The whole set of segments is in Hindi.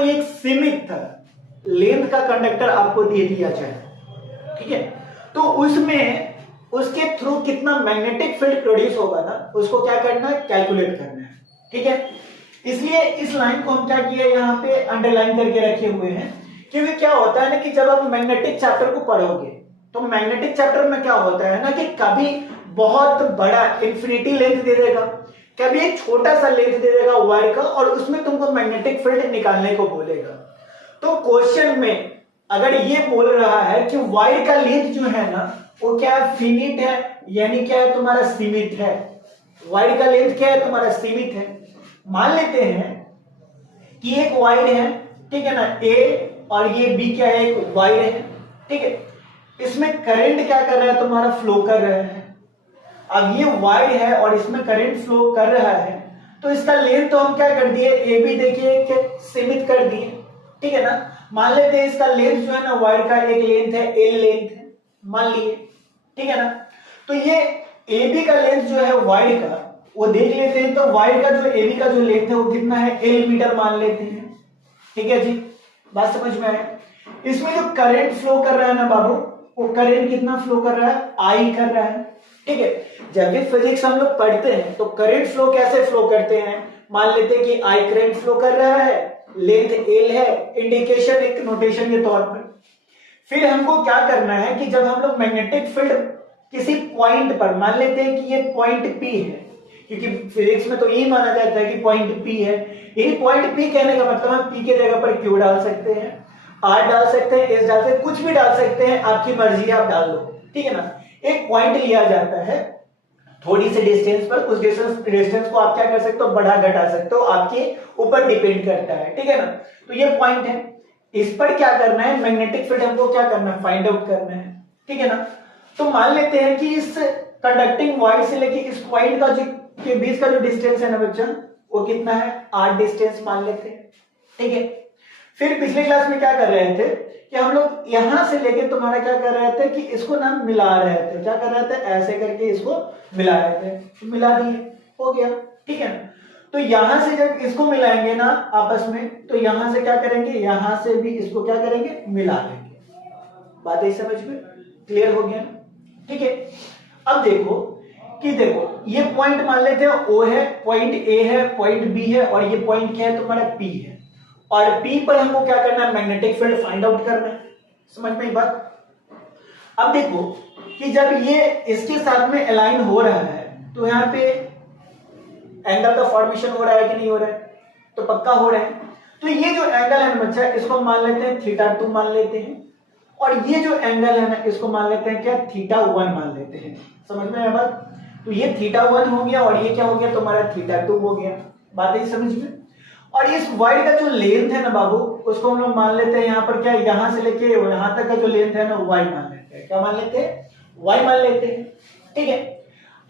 कोई एक सीमित लेंथ का कंडक्टर आपको दे दिया जाए, ठीक है, तो उसमें उसके थ्रू कितना मैग्नेटिक फील्ड प्रोड्यूस होगा ना, उसको क्या करना है, कैलकुलेट करना है, ठीक है। इसलिए इस लाइन को हम क्या किए, यहाँ पे अंडरलाइन करके रखे हुए हैं, क्योंकि क्या होता है ना कि जब आप मैग्नेटिक चैप्टर को पढ़ोगे तो मैग्नेटिक चैप्टर में क्या होता है ना कि कभी बहुत बड़ा इंफिनिटी लेंथ दे देगा, कभी एक छोटा सा लेंथ दे देगा वायर का, और उसमें तुमको मैग्नेटिक फील्ड निकालने को बोलेगा। तो क्वेश्चन में अगर ये बोल रहा है कि वायर का लेंथ जो है ना वो क्या है, फिनिट है, यानी क्या है, तुम्हारा सीमित है। वायर का लेंथ क्या है, तुम्हारा सीमित है। मान लेते हैं कि एक वायर है, ठीक है ना, ए, और ये बी क्या है, एक वायर है, ठीक है। इसमें करंट क्या कर रहा है, तुम्हारा फ्लो कर रहा है। अब ये वायर है और इसमें करंट फ्लो कर रहा है, तो इसका लेंथ तो हम क्या कर दिए, ए बी देखिए सीमित कर दिए, ठीक है ना। मान लेते हैं इसका लेंथ जो है ना वायर का एक लेंथ है, एल लेंथ है, मान लिए, ठीक है ना। तो ये ए बी का लेंथ जो है वायर का वो देख लेते हैं, तो वायर का जो ए बी का जो लेंथ है वो कितना है, एल मीटर मान लेते हैं, ठीक है जी, बात समझ में आया। इसमें जो करंट फ्लो कर रहा है ना बाबू, वो करंट कितना फ्लो कर रहा है, आई कर रहा है, ठीक है। जब भी फिजिक्स हम लोग पढ़ते हैं तो करंट फ्लो कैसे फ्लो करते हैं, मान लेते हैं कि आई करंट फ्लो कर रहा है, लेंथ एल है, इंडिकेशन एक नोटेशन के तौर पर। फिर हमको क्या करना है कि जब हम लोग मैग्नेटिक फील्ड किसी पॉइंट पर, मान लेते हैं कि ये पॉइंट पी है, क्योंकि फिजिक्स में तो यही माना जाता है कि पॉइंट पी है, यही पॉइंट पी कहने का मतलब हम पी के जगह पर क्यू डाल सकते हैं, आर डाल सकते हैं, एस डाल सकते हैं, कुछ भी डाल सकते हैं, आपकी मर्जी है, आप डाल लो, ठीक है ना। एक पॉइंट लिया जाता है थोड़ी सी डिस्टेंस पर, उस डिस्टेंस को आप क्या कर सकते हो, बढ़ा घटा सकते हो, आपके ऊपर डिपेंड करता है, ठीक है ना। तो ये पॉइंट है, इस पर क्या करना है, मैग्नेटिक फील्ड हमको क्या करना है, फाइंड आउट करना है, ठीक है ना। तो मान लेते हैं कि इस कंडक्टिंग वायर से लेके इस पॉइंट का जो के बीच का जो डिस्टेंस है ना बच्चा, वो कितना है, आर डिस्टेंस मान लेते हैं, ठीक है। फिर पिछले क्लास में क्या कर रहे थे कि हम लोग यहां से लेके तुम्हारा क्या कर रहे थे कि इसको ना मिला रहे थे, क्या कर रहे थे, ऐसे करके इसको मिला रहे थे, तो मिला दिए, हो गया, ठीक है ना। तो यहां से जब इसको मिलाएंगे ना आपस में, तो यहां से क्या करेंगे, यहां से भी इसको क्या करेंगे, मिला देंगे। बात है समझ में, क्लियर हो गया, ठीक है। अब देखो कि देखो ये पॉइंट मान लेते हैं ओ है, पॉइंट ए है, पॉइंट बी है, और ये पॉइंट क्या है, तुम्हारा पी है, और पी पर हमको क्या करना है, मैग्नेटिक फील्ड फाइंड आउट करना है। समझ में बात। अब देखो कि जब ये इसके साथ में अलाइन हो रहा है तो यहाँ पे एंगल का फॉर्मेशन हो रहा है कि नहीं हो रहा है, तो पक्का हो रहा है। तो ये जो एंगल है ना बच्चा, इसको मान लेते हैं θ2 मान लेते हैं, और ये जो एंगल है ना इसको मान लेते हैं क्या, θ1 मान लेते हैं। समझ में आया बात। तो ये θ1 हो गया और ये क्या हो गया, तुम्हारा θ2 हो गया। बात है समझ में। और इस वायर का जो लेंथ है ना बाबू, उसको हम लोग मान लेते हैं यहाँ पर क्या, यहां से लेके यहां तक का जो लेंथ है ना y मान लेते हैं, क्या मान लेते हैं, y मान लेते हैं, ठीक है।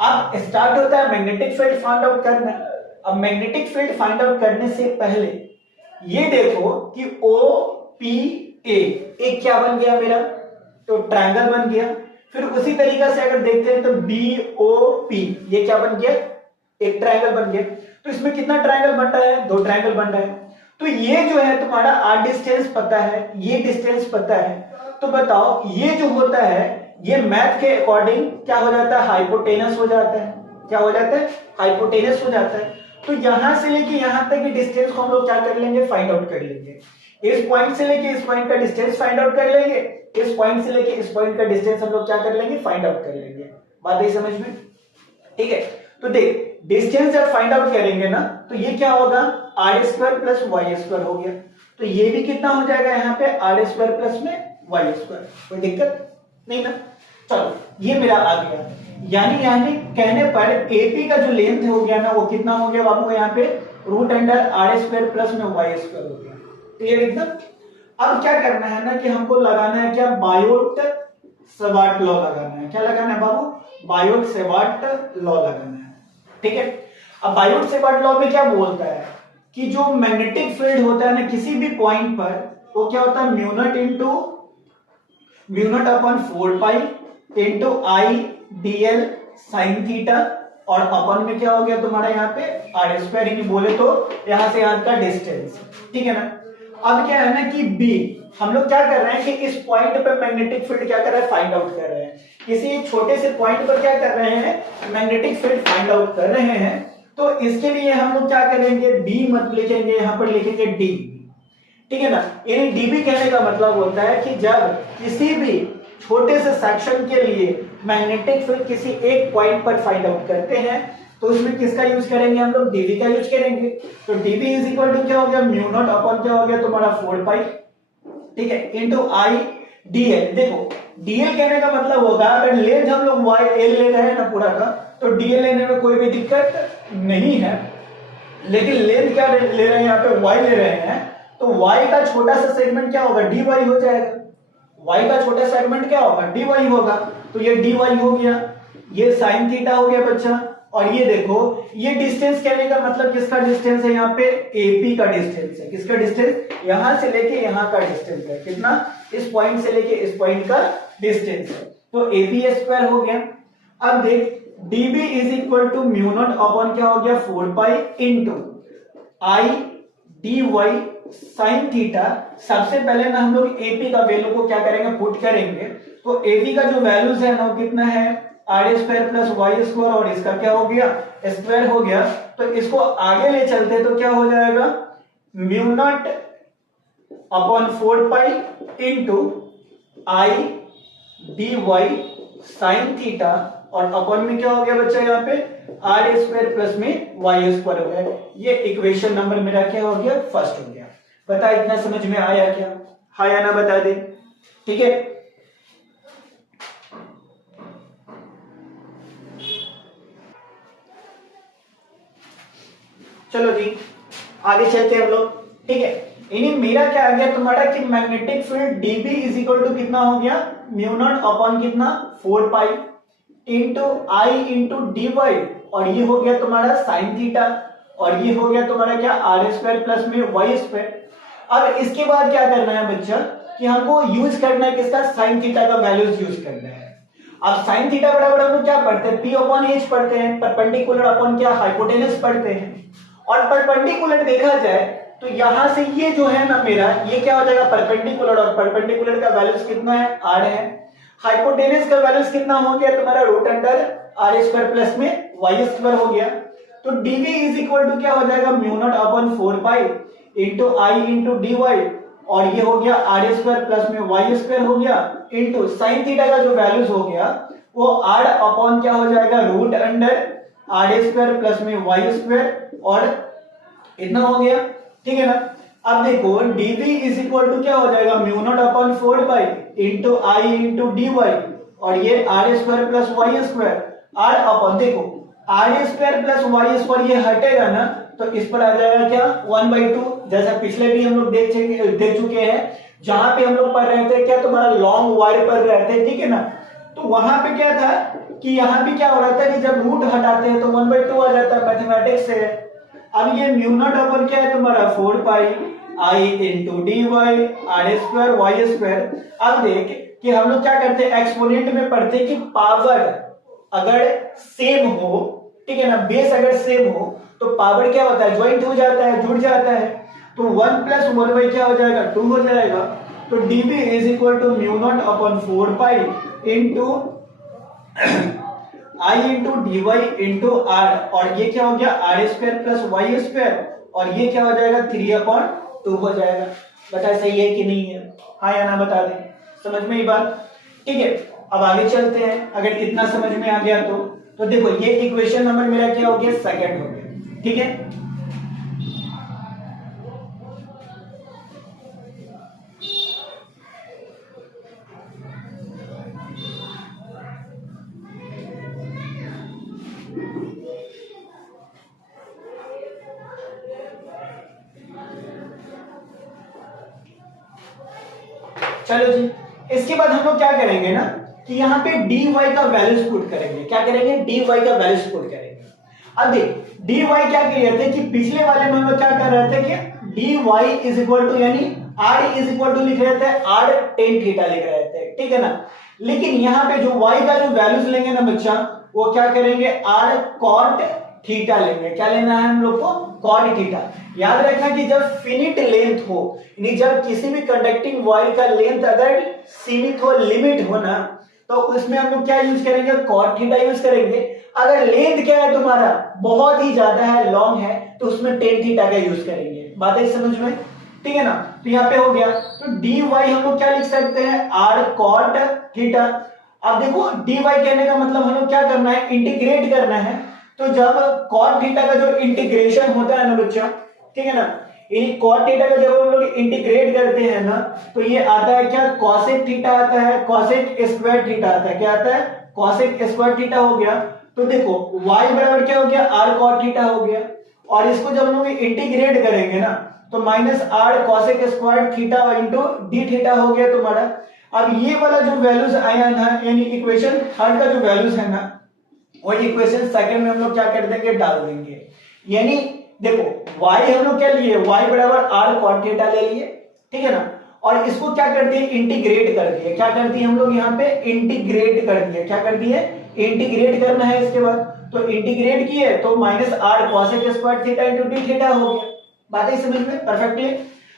अब स्टार्ट होता है मैग्नेटिक फील्ड फाइंड आउट करना। अब मैग्नेटिक फील्ड फाइंड आउट करने से पहले ये देखो कि ओ पी ए एक क्या बन गया मेरा, तो ट्रायंगल बन गया। फिर उसी तरीका से अगर देखते हैं तो बी ओ पी ये क्या बन गया, एक ट्रायंगल बन गया। तो इसमें कितना ट्रायंगल बन रहा है, 2 ट्रायंगल बन रहा है। तो ये जो है तुम्हारा आर डिस्टेंस पता है, ये डिस्टेंस पता है, तो बताओ ये जो होता है ये मैथ के अकॉर्डिंग क्या हो जाता है, हाइपोटेनस हो जाता है। क्या हो जाता है, हाइपोटेनस हो जाता है। तो यहां से लेके यहां तक की डिस्टेंस को हम लोग क्या कर लेंगे, फाइंड आउट कर लेंगे। इस पॉइंट से लेके इस पॉइंट का डिस्टेंस फाइंड आउट कर लेंगे, इस पॉइंट से लेके इस पॉइंट का डिस्टेंस हम लोग क्या कर लेंगे, फाइंड आउट कर लेंगे। बात है समझ में, ठीक है। तो देख डिस्टेंस जब फाइंड आउट करेंगे ना तो ये क्या होगा, r square plus Y square हो गया। तो ये भी कितना हो जाएगा यहाँ पे, आर स्क्वायर प्लस में वाई स्क्वायर। कोई दिक्कत नहीं ना। चलो ये मेरा आ गया, यानी कहने पर एपी का जो लेंथ हो गया ना वो कितना हो गया बाबू, यहाँ पे root under r square plus में वाई स्क्वायर हो गया। क्लियर एकदम। अब क्या करना है ना कि हमको लगाना है क्या, बायोट सेवार्ट लॉ लगाना है। क्या लगाना है बाबू, बायोट सेवार्ट लॉ लगाना है, ठीक है। अब बायोट सेवार्ट लॉ में क्या बोलता है कि जो मैग्नेटिक फील्ड होता है ना किसी भी पॉइंट पर, वो क्या होता है, mu naught upon 4 pi into I dl sine theta, और अपन में क्या हो गया तुम्हारा यहाँ पे आर स्क्वायर, बोले तो यहां से यहां का डिस्टेंस, ठीक है ना। अब क्या है ना कि बी, हम लोग क्या कर रहे हैं कि इस पॉइंट पे मैग्नेटिक फील्ड क्या कर रहे हैं, फाइंड आउट कर रहे हैं। किसी छोटे से पॉइंट पर क्या कर रहे हैं, मैग्नेटिक फील्ड फाइंड आउट कर रहे हैं। तो इसके लिए हम लोग क्या करेंगे, बी मत लिखेंगे, यहां पर लिखेंगे डी, ठीक है ना। यानी डीबी कहने का मतलब होता है कि जब किसी भी छोटे से सेक्शन के लिए मैग्नेटिक फील्ड किसी एक पॉइंट पर फाइंड आउट करते हैं तो उसमें किसका यूज करेंगे, हम लोग डीवी का यूज करेंगे। तो डीवी इज इक्वल टू क्या हो गया, म्यू नॉट अपॉन क्या हो गया तुम्हारा 4 पाई, ठीक है, इनटू आई डीएल। देखो डीएल कहने का मतलब होगा अगर लेंथ हम लोग वाई एल ले रहे हैं ना पूरा का, तो डीएल लेने में कोई भी दिक्कत नहीं है। लेकिन लेंथ क्या ले रहे हैं, यहाँ पे वाई ले रहे हैं, तो वाई का छोटा सा सेगमेंट क्या होगा, डी वाई हो जाएगा। वाई का छोटा सेगमेंट क्या होगा, डी वाई होगा। तो ये डी वाई हो गया, ये साइन थीटा हो गया बच्चा। और ये देखो ये डिस्टेंस कहने का मतलब किसका डिस्टेंस है, यहाँ पे एपी का डिस्टेंस है। किसका डिस्टेंस, यहां से लेके यहां का डिस्टेंस है। कितना, इस पॉइंट से लेके इस पॉइंट का डिस्टेंस है। तो एपी स्क्वायर हो गया। अब देख dB is equal to mu naught upon क्या हो गया 4 pi into i d y sine theta. सबसे पहले ना हम लोग एपी का वैल्यू को क्या करेंगे, पुट करेंगे। तो एपी का जो वैल्यूज है ना वो कितना है, r square plus Y square, और इसका क्या हो गया, स्क्वायर हो गया। तो इसको आगे ले चलते तो क्या हो जाएगा, mu naught upon 4 pi into i d y sine theta, और अपॉन में क्या हो गया बच्चा, यहाँ पे आर स्क्वायर प्लस में वाई स्क्वायर हो गया। ये इक्वेशन नंबर मेरा क्या हो गया, फर्स्ट हो गया। बता इतना समझ में आया क्या, हाँ या ना बता दे, ठीक है। चलो जी आगे चलते हैं हम लोग, ठीक है। यानी मेरा क्या आ गया तुम्हारा कि magnetic field dB is equal to कितना हो गया, म्यू नॉट अपॉन कितना 4 पाई इंटू आई इंटू डी वाई, और ये हो गया तुम्हारा साइन थीटा, और ये हो गया तुम्हारा क्या आर स्क्वायर प्लस में वाई स्क्वायर। अब इसके बाद क्या करना है बच्चा कि हमको यूज करना है किसका, साइन थीटा का वैल्यूज यूज करना है। अब साइन थीटा बराबर हम लोग क्या पढ़ते हैं, पी अपॉन एच पढ़ते हैं, परपेंडिकुलर अपॉन क्या हाइपोटेनस पढ़ते हैं। और परपेंडिकुलर देखा जाए तो यहां से ये जो है ना मेरा, ये क्या हो जाएगा परपेंडिकुलर, और परपेंडिकुलर का वैल्यूज कितना है, आर है। हाइपोटेनस का वैल्यूज कितना हो गया तुम्हारा, root under r square plus में वाई स्क्वायर हो गया। तो डीवी इज इक्वल टू क्या हो जाएगा, mu naught upon 4 pi into आई इंटू डी वाई, और ये हो गया आर स्क्वायर प्लस में वाई स्क्वायर हो गया, इंटू साइन थीटा का जो वैल्यूज हो गया वो आर अपॉन क्या हो जाएगा, root under r square plus में वाई स्क्वायर, और इतना हो गया, ठीक है ना। अब देखो dv इज इक्वल टू क्या हो जाएगा, mu naught upon 4 pi into आई इंटू डी वाई, और ये R square plus Y square, R upon देखो R square plus Y square ये हटेगा ना, तो इस पर आ जाएगा क्या 1/2, जैसा पिछले भी हम लोग देख चुके हैं, जहां पे हम लोग पढ़ रहे थे क्या तुम्हारा लॉन्ग वायर पढ़ रहे थे, ठीक है ना। तो वहां पे क्या था कि यहाँ भी क्या हो रहा था कि जब रूट हटाते हैं तो 1/2 आ जाता है, मैथमेटिक्स से। अब ये म्यू नॉट अपन क्या है तुम्हारा 4 pi I into D Y R square Y square. अब देख कि हम लोग क्या करते हैं, एक्सपोनेंट में पढ़ते हैं कि पावर अगर सेम हो, ठीक है ना, बेस अगर सेम हो तो पावर क्या होता है, ज्वाइंट हो जाता है, जुड़ जाता है। तो 1 + 1 क्या हो जाएगा, 2 हो जाएगा। तो dv is equal to mu naught upon 4 pi into I into D y into r, और ये क्या हो गया are square plus Y square, और ये क्या हो जाएगा 3/2 हो जाएगा। बता सही है कि नहीं है, हाँ या ना बता दे, समझ में ही बात, ठीक है। अब आगे चलते हैं, अगर इतना समझ में आ गया तो देखो ये इक्वेशन नंबर मेरा क्या हो गया, सेकंड हो गया, ठीक है। चलो जी, इसके बाद हम लोग क्या करेंगे ना कि यहाँ पे dy का वैल्यूज पुट करेंगे। क्या करेंगे, dy का वैल्यूज पुट करेंगे। अब देख dy क्या किए थे कि पिछले वाले में हम लोग क्या कर रहे थे कि dy इज इक्वल टू यानी r इज इक्वल टू लिख रहे थे r tan थीटा लिख रहे थे, ठीक है ना। लेकिन यहाँ पे जो y का जो वैल्यूज लेंगे ना बच्चा, वो क्या करेंगे r cot थीटा लेंगे। क्या लेना है हम लोग को? Cot theta. याद रखना कि जब फिनिट लेंथ हो, यानी जब किसी भी कंडक्टिंग वायर का लेंथ अगर सीमित हो, लिमिट हो ना, तो उसमें हम लोग क्या यूज करेंगे? कॉट थीटा यूज करेंगे। अगर लेंथ क्या है तुम्हारा, बहुत ही ज्यादा है, लॉन्ग है, तो उसमें टेन थीटा का यूज करेंगे। बात है समझ में? ठीक है ना? तो यहाँ पे हो गया। तो dy हम लोग क्या लिख सकते हैं? r cot theta. अब देखो dy कहने का मतलब हम लोग क्या करना है? इंटीग्रेट करना है। तो जब cot थीटा का जो इंटीग्रेशन होता है ना बच्चों, ठीक है ना, इन cot थीटा का जब हम लोग इंटीग्रेट करते हैं ना, तो ये आता है क्या? cosec थीटा आता है, cosec स्क्वायर थीटा आता है। क्या आता है? cosec स्क्वायर थीटा हो गया। तो देखो y बराबर क्या हो गया? r cot थीटा हो गया। और इसको जब हम लोग इंटीग्रेट करेंगे ना, तो minus r cosec square theta into d theta हो गया तुम्हारा। अब ये वाला जो वैल्यूज आया ना, यानी इक्वेशन थर्ड का जो वैल्यूज है ना, वही इक्वेशन सेकंड में हम लोग क्या कर देंगे? डाल देंगे। यानी देखो y हम लोग क्या लिए? y बराबर आर कॉट थीटा ले लिए, ठीक है ना, और इसको क्या कर दिए? इंटीग्रेट कर दिए। क्या कर दिए हम लोग यहाँ पे? इंटीग्रेट कर दिए। क्या कर दिए? इंटीग्रेट करना है इसके बाद। तो इंटीग्रेट किए तो minus r cosec square theta into d theta हो गया। बात है समझ में? परफेक्टली।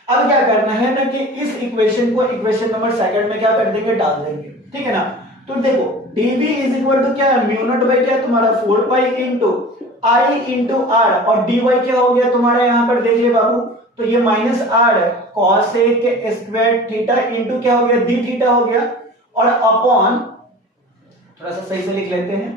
अब क्या करना है ना कि इस इक्वेशन को इक्वेशन नंबर सेकंड में क्या कर देंगे? डाल देंगे। ठीक है ना? तो देखो dv इज इक्वल टू क्या है? म्यू नॉट बाई क्या तुम्हारा 4 पाई इंटू आई इंटू आर, और dy क्या हो गया तुम्हारा? यहां पर देख ले बाबू, तो ये minus r cosec square theta into क्या हो गया? डी थीटा हो गया, और अपॉन, थोड़ा सा सही से लिख लेते हैं,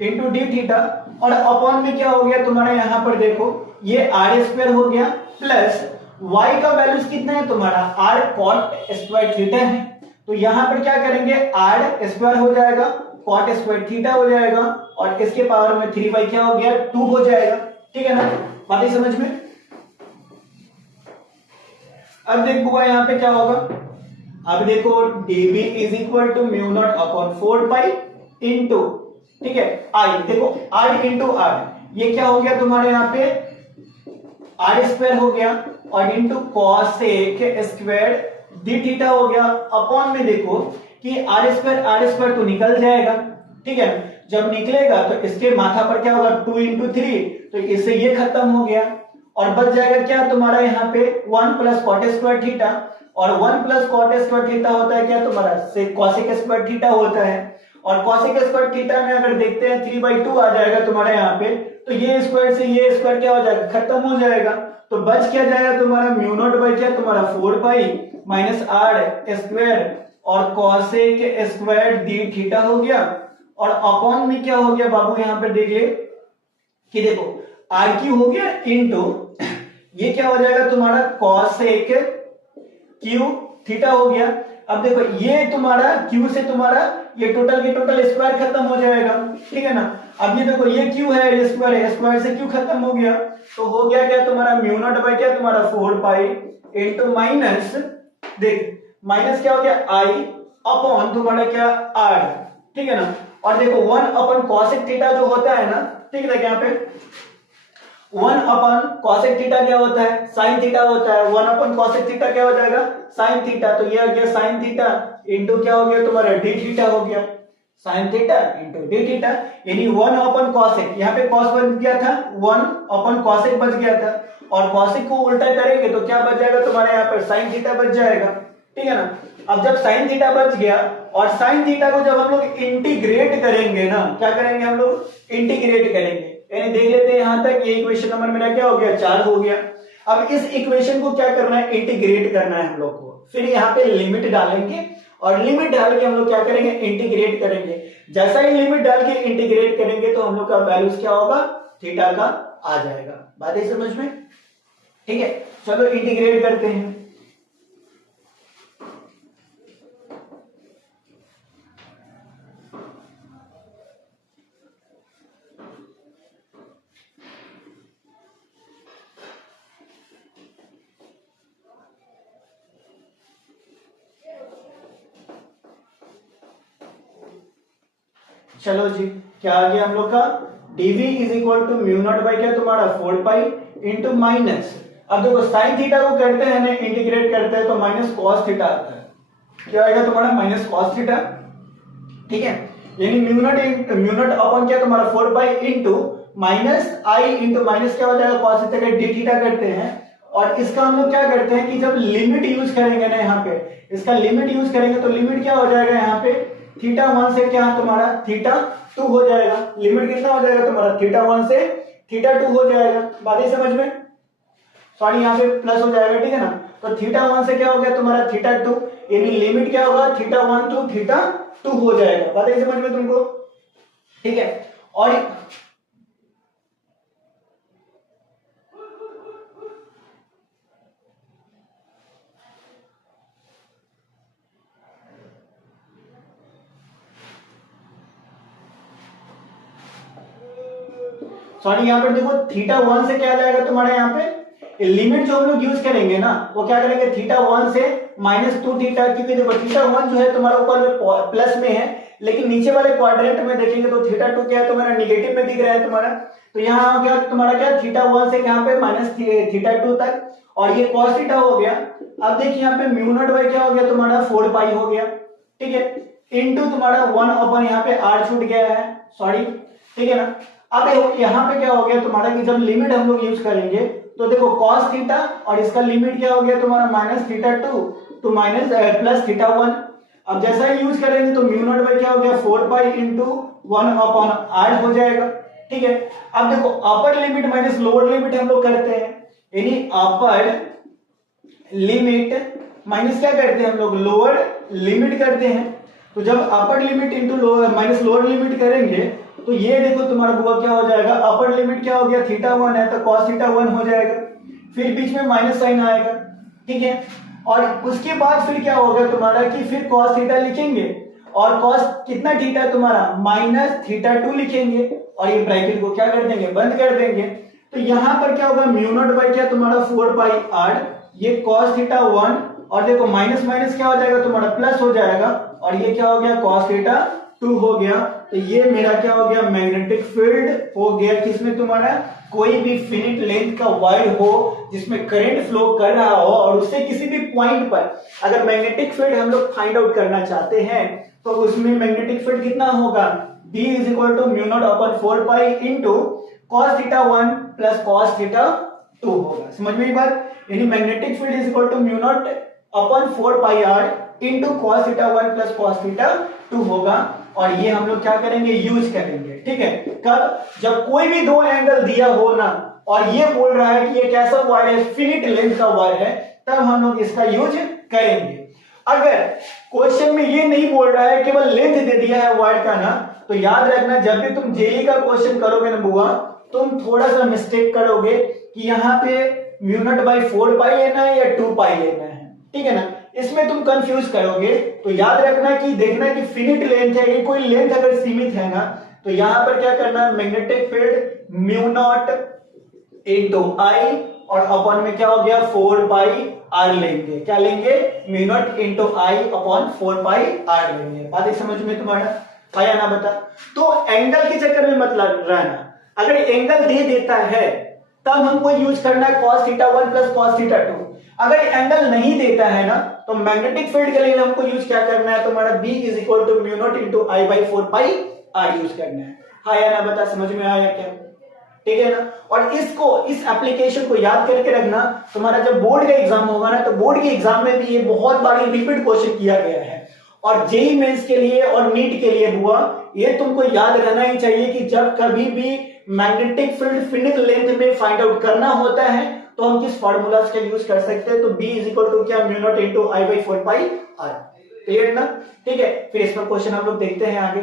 इंटू डी थीटा, और अपॉन में क्या हो गया तुम्हारा? यहां पर देखो ये आर स्क्वायर हो गया, प्लस y का वैल्यूज कितना है तुम्हारा? आर कॉट स्क्वायर थीटा है। तो यहां पर क्या करेंगे? आर स्क्वायर हो जाएगा, कॉट स्क्वायर थीटा हो जाएगा, और इसके पावर में 3 क्या हो गया? 2 हो जाएगा। ठीक है ना? बात ही समझ में? अब देखो यहाँ पे क्या होगा? अब देखो dv is equal to mu naught upon 4 pi into, ठीक है, आई, देखो आई इंटू आर, ये क्या हो गया तुम्हारे यहाँ पे? आर स्क्वायर हो गया, और into cosec square D theta हो गया, अपॉन में देखो कि आर स्क्वायर तो निकल जाएगा। ठीक है, जब निकलेगा तो इसके माथा पर क्या होगा? 2 इंटू 3, तो इससे ये खत्म हो गया, और बच जाएगा क्या तुम्हारा यहाँ पे? 1 प्लस कॉट स्क्वायर थीटा, और 1 प्लस कॉट स्क्वायर थीटा होता है क्या तुम्हारा? से कॉसेक स्क्वायर थीटा होता है, और कॉसेक स्क्वायर थीटा में अगर देखते हैं 3/2 आ जाएगा तुम्हारे यहाँ पे, तो ये स्क्वायर से ये स्क्वायर क्या हो जाएगा? खत्म हो जाएगा। तो बच क्या जाएगा तुम्हारा? म्यू नॉट बाई क्या तुम्हारा? 4 पाई माइनस आर स्क्वायर और कॉसेक स्क्वायर डी थीटा हो गया, और अपॉन में क्या हो गया बाबू? यहाँ पे देख ले कि देखो आर क्यू हो गया इंटू ये क्या हो जाएगा तुम्हारा? कॉसेक क्यू थीटा हो गया। अब देखो ये तुम्हारा क्यू से तुम्हारा ये टोटल के टोटल स्क्वायर खत्म हो जाएगा। ठीक है ना? अब ये देखो ये क्यू है, ये स्क्वायर है, स्क्वायर से क्यू खत्म हो गया, तो हो गया क्या तुम्हारा? म्यू नॉट बाई क्या तुम्हारा? 4 पाई इंटू माइनस, देख माइनस क्या हो गया? आई अपॉन तुम्हारा क्या? आर। ठीक है ना? और देखो 1 अपॉन कॉसेक थीटा जो होता है ना, ठीक है, यहाँ पे 1 अपॉन कॉसेक थीटा क्या होता है? साइन थीटा होता है। 1 अपॉन कॉसेक थीटा क्या हो जाएगा? Sine theta. तो ये आ गया साइन थीटा इंटू क्या हो गया तुम्हारा? डी थीटा हो गया। Sine theta into d theta, यानी 1 अपॉन कॉसेक, यहाँ पे कॉस बच गया था, 1 अपॉन कॉसेक बच गया था, और कॉसेक को उल्टा करेंगे तो क्या बच जाएगा तुम्हारे यहाँ पर? साइन थीटा बच जाएगा। ठीक है ना? अब जब साइन थीटा बच गया, और साइन थीटा को जब हम लोग इंटीग्रेट करेंगे ना, क्या करेंगे हम लोग? इंटीग्रेट करेंगे। यानी देख लेते हैं यहां तक, ये इक्वेशन नंबर मेरा क्या हो गया? 4 हो गया। अब इस इक्वेशन को क्या करना है? इंटीग्रेट करना है हम लोग को। फिर यहाँ पे लिमिट डालेंगे, और लिमिट डाल के हम लोग क्या करेंगे? इंटीग्रेट करेंगे। जैसा ही लिमिट डाल के इंटीग्रेट करेंगे तो हम लोग का वैल्यूज क्या होगा? थीटा का आ जाएगा। बात है समझ में? ठीक है, चलो इंटीग्रेट करते हैं। चलो जी, क्या आ गया हम लोग का? dv is equal to mu naught by क्या तुम्हारा? 4 पाई इंटू माइनस, अब देखो साइन थीटा को करते हैं ना, इंटीग्रेट करते हैं तो माइनस कॉस थीटा आता है। क्या आएगा तुम्हारा? Minus cos theta. ठीक है, यानी म्यू नॉट अपॉन क्या तुम्हारा? 4 पाई इंटू माइनस आई इंटू माइनस क्या हो जाएगा कॉस थीटा का डी थीटा करते हैं। और इसका हम लोग क्या करते हैं कि जब लिमिट यूज करेंगे ना यहाँ पे, इसका लिमिट यूज करेंगे तो लिमिट क्या हो जाएगा यहाँ पे थीटा 1 से क्या तुम्हारा थीटा 2 हो जाएगा। लिमिट कितना हो जाएगा तुम्हारा थीटा 1 से थीटा 2 हो जाएगा। बातें समझ में, सॉरी यहाँ पे प्लस हो जाएगा, ठीक है ना। तो थीटा 1 से क्या हो गया तुम्हारा थीटा 2, यानी लिमिट क्या होगा थीटा 1 टू थीटा 2 हो जाएगा। बातें समझ में तुमको, ठीक है। और सॉरी यहाँ पर देखो थीटा 1 से क्या आ जाएगा तुम्हारे यहाँ पे लिमिट जो हम लोग यूज करेंगे ना वो क्या करेंगे थीटा 1 से -2 थीटा, क्योंकि देखो थीटा 1 जो है तुम्हारा ऊपर में प्लस में है लेकिन नीचे वाले क्वाड्रेंट में देखेंगे तो थीटा 2 क्या है तुम्हारा निगेटिव में दिख रहा है तुम्हारा। तो यहाँ क्या तुम्हारा क्या थीटा 1 से यहाँ पे माइनस थीटा 2 तक, और ये cos थीटा हो गया। अब देखिए यहाँ पे म्यू नॉट बाई क्या हो गया तुम्हारा 4 पाई हो गया, ठीक है, इनटू तुम्हारा 1 अपन यहाँ पे r छूट गया है, सॉरी, ठीक है ना। अब यहाँ पे क्या हो गया तुम्हारा कि जब लिमिट हम लोग यूज करेंगे तो देखो cos थीटा और इसका लिमिट क्या हो गया तुम्हारा minus theta 2 to minus plus theta 1। अब जैसा ही यूज करेंगे तो म्यू नॉट बाई क्या हो गया 4 पाई इंटू 1 अपॉन r हो जाएगा, ठीक है। अब देखो upper limit minus lower limit हम लोग करते हैं, यानी अपर लिमिट माइनस क्या करते हैं हम लोग लोअर लिमिट करते हैं। तो जब upper limit into lower minus lower limit करेंगे तो ये देखो तुम्हारा बुआ क्या हो जाएगा अपर लिमिट क्या हो गया थीटा 1 है तो cos थीटा 1 हो जाएगा, फिर बीच में माइनस साइन आएगा, ठीक है। और उसके बाद फिर क्या होगा तुम्हारा कि फिर cos थीटा लिखेंगे और cos कितना थीटा तुम्हारा माइनस थीटा 2 लिखेंगे और ये ब्रैकेट को क्या कर देंगे बंद कर देंगे। तो यहां पर क्या होगा म्यू नॉट बाई क्या तुम्हारा 4 पाई r, ये cos थीटा 1 और देखो माइनस माइनस क्या हो जाएगा तुम्हारा प्लस हो जाएगा और ये क्या हो गया cos थीटा 2 हो गया। तो ये मेरा क्या हो गया मैग्नेटिक फील्ड हो गया किसमें तुम्हारा कोई भी फिनिट लेंथ का वायर हो जिसमें करंट फ्लो कर रहा हो और उससे किसी भी पॉइंट पर अगर मैग्नेटिक फील्ड हम लोग फाइंड आउट करना चाहते हैं तो उसमें मैग्नेटिक फील्ड कितना होगा B is equal to mu naught upon 4 pi into cos theta 1 plus cos theta 2 होगा। समझ में ये बात, यानी magnetic field is equal to mu naught upon 4 pi r into cos theta 1 plus cos theta 2 होगा। और ये हम लोग क्या करेंगे यूज करेंगे, ठीक है। कब जब कोई भी दो एंगल दिया हो ना और ये बोल रहा है कि ये कैसा वायर है फिनिट लेंथ का वायर है तब हम लोग इसका यूज करेंगे। अगर क्वेश्चन में ये नहीं बोल रहा है केवल लेंथ दे दिया है वायर का ना तो याद रखना जब भी तुम जेई का क्वेश्चन करोगे ना बुआ तुम थोड़ा सा मिस्टेक करोगे कि यहाँ पे म्यू नॉट बाई 4 पाई लेना है या 2 पाई लेना है, ठीक है ना। इसमें तुम कंफ्यूज करोगे तो याद रखना कि देखना कि फिनिट लेंथ है ये कोई लेंथ अगर सीमित है ना तो यहां पर क्या करना है magnetic field mu naught into आई और अपॉन में क्या हो गया 4 पाई आर लेंगे, क्या लेंगे mu naught into i upon 4 pi r लेंगे। बात एक समझ में तुम्हारा आया ना बता। तो एंगल के चक्कर में मत रहना, अगर एंगल दे देता है तब हमको यूज करना है cos theta 1 plus cos theta 2। अगर एंगल नहीं देता है ना तो मैग्नेटिक फील्ड के लिए हमको यूज क्या करना है तुम्हारा B is equal to mu naught into i by 4 pi r use करना है। हाँ या ना बता, समझ में आया क्या, ठीक है ना। और इसको इस एप्लीकेशन को याद करके रखना, तुम्हारा जब बोर्ड का एग्जाम होगा ना तो बोर्ड के एग्जाम में भी ये बहुत बारी रिपीट क्वेश्चन किया गया है और जेई मेंस के लिए और नीट के लिए हुआ ये तुमको याद रहना ही चाहिए कि जब कभी भी मैग्नेटिक फील्ड फिनिट लेंथ में फाइंड आउट करना होता है तो हम किस फार्मूलाज का यूज कर सकते हैं। तो B इज इक्वल टू क्या mu naught into i by 4 pi r, clear ना, ठीक है। फिर इसमें क्वेश्चन हम लोग देखते हैं आगे।